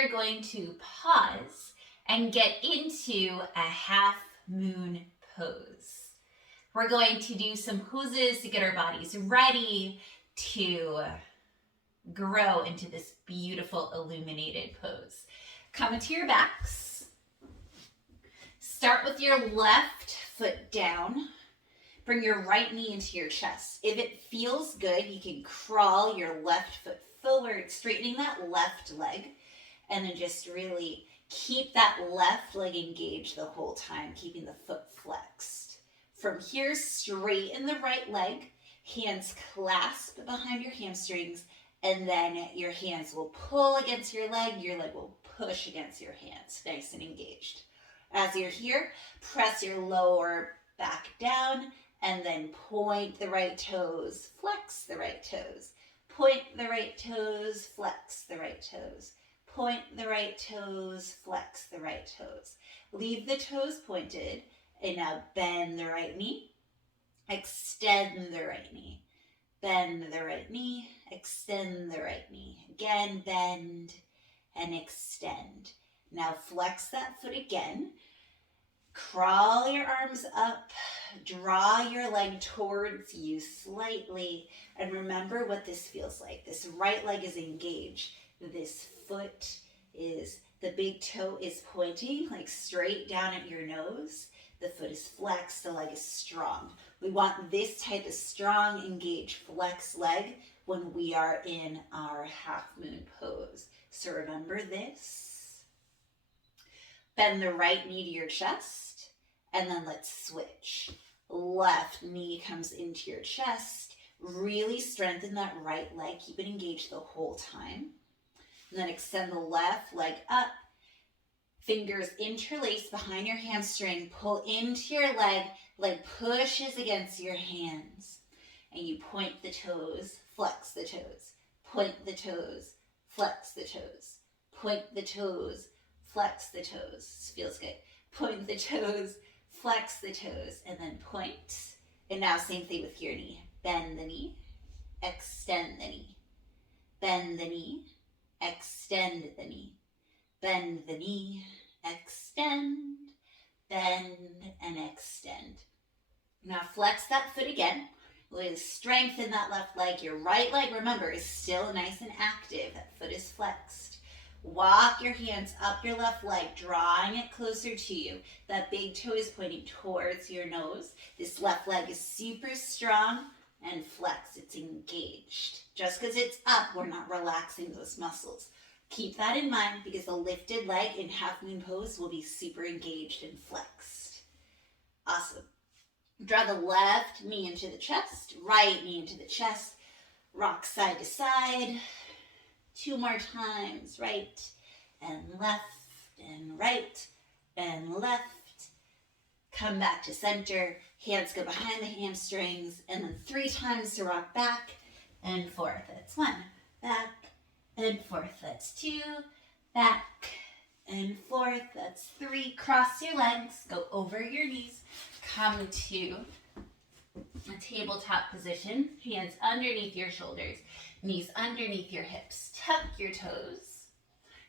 are going to pause and get into a half moon pose. We're going to do some poses to get our bodies ready to grow into this beautiful illuminated pose. Come into your backs. Start with your left foot down. Bring your right knee into your chest. If it feels good, you can crawl your left foot forward, straightening that left leg, and then just really keep that left leg engaged the whole time, keeping the foot flexed. From here, straighten the right leg, hands clasp behind your hamstrings, and then your hands will pull against your leg will push against your hands, nice and engaged. As you're here, press your lower back down, and then point the right toes, flex the right toes. Point the right toes, flex the right toes. Point the right toes, flex the right toes. Leave the toes pointed, and now bend the right knee, extend the right knee. Bend the right knee, extend the right knee. Again, bend and extend. Now flex that foot again. Crawl your arms up, draw your leg towards you slightly, and remember what this feels like. This right leg is engaged. This foot is, the big toe is pointing like straight down at your nose. The foot is flexed, the leg is strong. We want this type of strong, engaged, flexed leg when we are in our half moon pose. So remember this. Bend the right knee to your chest, and then let's switch. Left knee comes into your chest. Really strengthen that right leg. Keep it engaged the whole time. And then extend the left leg up. Fingers interlace behind your hamstring. Pull into your leg. Leg pushes against your hands. And you point the toes, flex the toes. Point the toes, flex the toes. Point the toes, flex the toes. This feels good. Point the toes, flex the toes, and then point. And now same thing with your knee. Bend the knee, extend the knee. Bend the knee, extend the knee. Bend the knee, extend, bend, and extend. Now flex that foot again. Really strengthen that left leg. Your right leg, remember, is still nice and active. That foot is flexed. Walk your hands up your left leg, drawing it closer to you. That big toe is pointing towards your nose. This left leg is super strong and flexed. It's engaged. Just because it's up, we're not relaxing those muscles. Keep that in mind because the lifted leg in half moon pose will be super engaged and flexed. Awesome. Draw the left knee into the chest, right knee into the chest. Rock side to side. 2 more times, right and left and right and left. Come back to center. Hands go behind the hamstrings, and then 3 times to rock back and forth. That's 1, back and forth. That's 2, back and forth. That's 3. Cross your legs, go over your knees. Come to a tabletop position. Hands underneath your shoulders. Knees underneath your hips. Tuck your toes.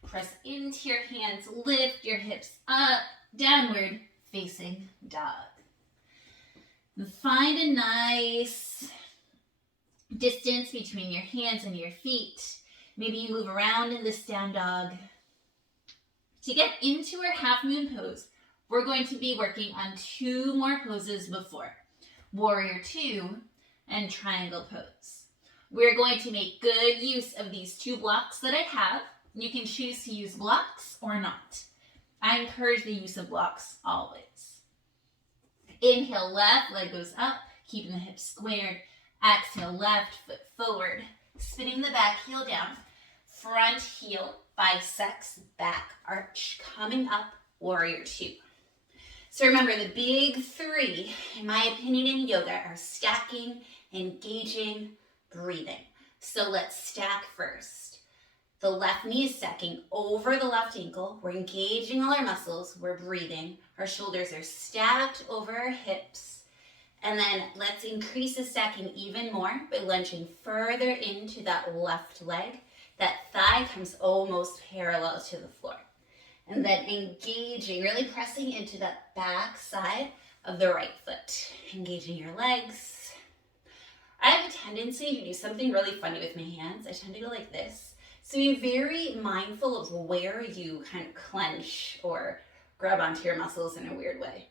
Press into your hands. Lift your hips up, downward facing dog. And find a nice distance between your hands and your feet. Maybe you move around in this down dog. To get into our half moon pose, we're going to be working on 2 more poses before. Warrior 2 and triangle pose. We're going to make good use of these 2 blocks that I have. You can choose to use blocks or not. I encourage the use of blocks always. Inhale, left leg goes up, keeping the hips squared. Exhale, left foot forward, spinning the back heel down. Front heel bisects back arch, coming up, warrior 2. So remember, the big 3, in my opinion, in yoga are stacking, engaging, breathing. So let's stack first. The left knee is stacking over the left ankle. We're engaging all our muscles. We're breathing. Our shoulders are stacked over our hips. And then let's increase the stacking even more by lunging further into that left leg. That thigh comes almost parallel to the floor. And then engaging, really pressing into that back side of the right foot. Engaging your legs. I have a tendency to do something really funny with my hands. I tend to go like this. So be very mindful of where you kind of clench or grab onto your muscles in a weird way.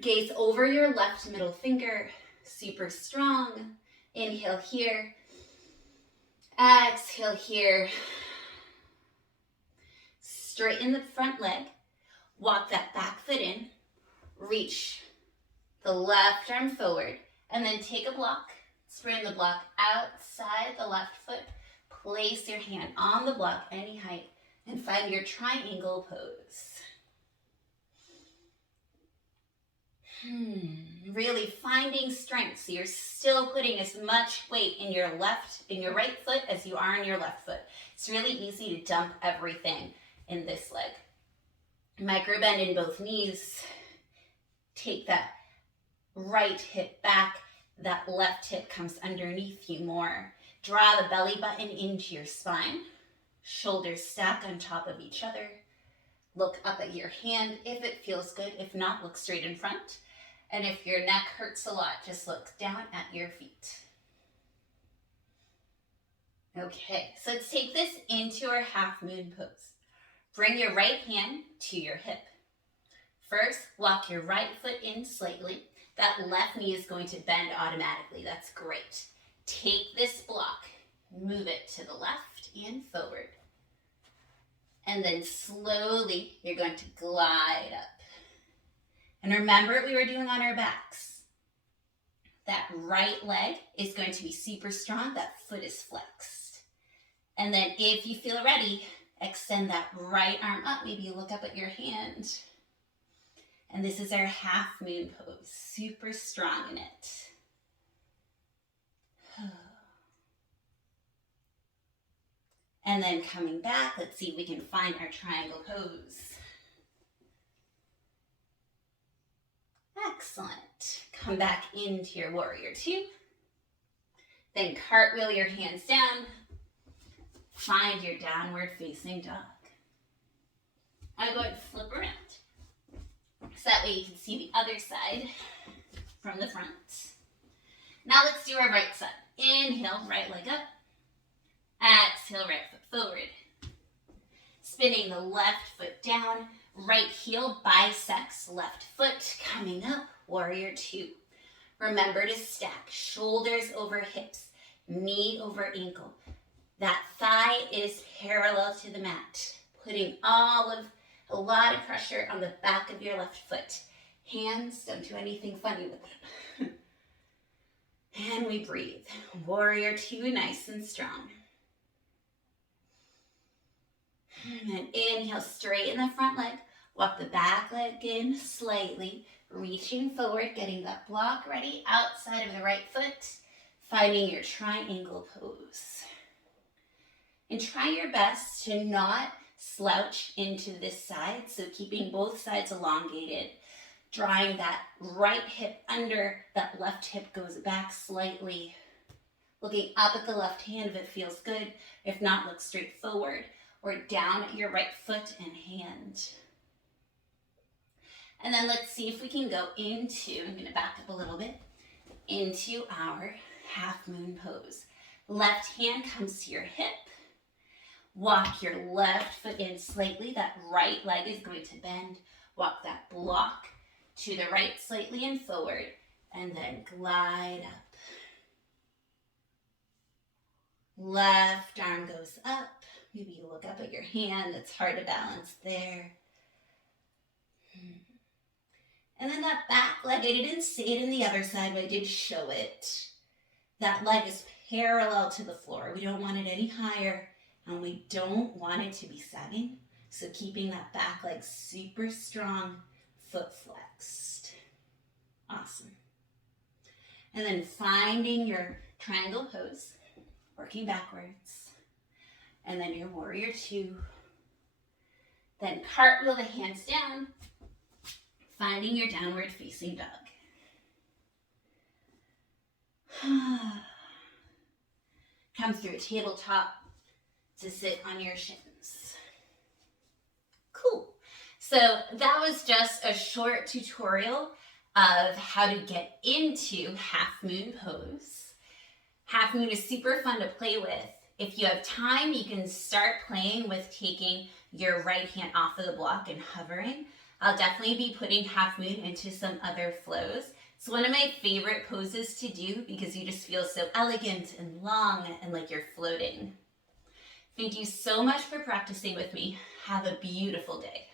Gaze over your left middle finger, super strong. Inhale here. Exhale here. Straighten the front leg. Walk that back foot in. Reach the left arm forward. And then take a block. Spring the block outside the left foot. Place your hand on the block, any height, and find your triangle pose. Really finding strength. So you're still putting as much weight in your right foot as you are in your left foot. It's really easy to dump everything in this leg. Micro bend in both knees. Take that right hip back. That left hip comes underneath you more. Draw the belly button into your spine. Shoulders stack on top of each other. Look up at your hand if it feels good. If not, look straight in front. And if your neck hurts a lot, just look down at your feet. Okay, so let's take this into our half moon pose. Bring your right hand to your hip. First, walk your right foot in slightly. That left knee is going to bend automatically. That's great. Take this block, move it to the left and forward. And then slowly, you're going to glide up. And remember what we were doing on our backs. That right leg is going to be super strong. That foot is flexed. And then if you feel ready, extend that right arm up. Maybe you look up at your hand. And this is our half moon pose. Super strong in it. And then coming back, let's see if we can find our triangle pose. Excellent. Come back into your warrior two. Then cartwheel your hands down. Find your downward facing dog. I'm going to flip around. So that way you can see the other side from the front. Now let's do our right side. Inhale, right leg up. Exhale, right foot forward. Spinning the left foot down. Right heel bisects left foot. Coming up, warrior two. Remember to stack shoulders over hips, knee over ankle. That thigh is parallel to the mat. Putting a lot of pressure on the back of your left foot. Hands, don't do anything funny with them. And we breathe. Warrior two, nice and strong. And inhale, straighten the front leg. Walk the back leg in slightly. Reaching forward, getting that block ready outside of the right foot. Finding your triangle pose. And try your best to not slouch into this side. So keeping both sides elongated. Drawing that right hip under, that left hip goes back slightly. Looking up at the left hand if it feels good. If not, look straight forward or down at your right foot and hand. And then let's see if we can go into, I'm going to back up a little bit, into our half moon pose. Left hand comes to your hip. Walk your left foot in slightly. That right leg is going to bend. Walk that block to the right slightly and forward, and then glide up. Left arm goes up. Maybe you look up at your hand. It's hard to balance there. And then that back leg, I didn't say it in the other side, but I did show it. That leg is parallel to the floor. We don't want it any higher, and we don't want it to be sagging. So keeping that back leg super strong, foot flexed. Awesome. And then finding your triangle pose, working backwards. And then your warrior two. Then cartwheel the hands down, finding your downward facing dog. Come through a tabletop. to sit on your shins. Cool. So that was just a short tutorial of how to get into half moon pose. Half moon is super fun to play with. If you have time, you can start playing with taking your right hand off of the block and hovering. I'll definitely be putting half moon into some other flows. It's one of my favorite poses to do because you just feel so elegant and long and like you're floating. Thank you so much for practicing with me. Have a beautiful day.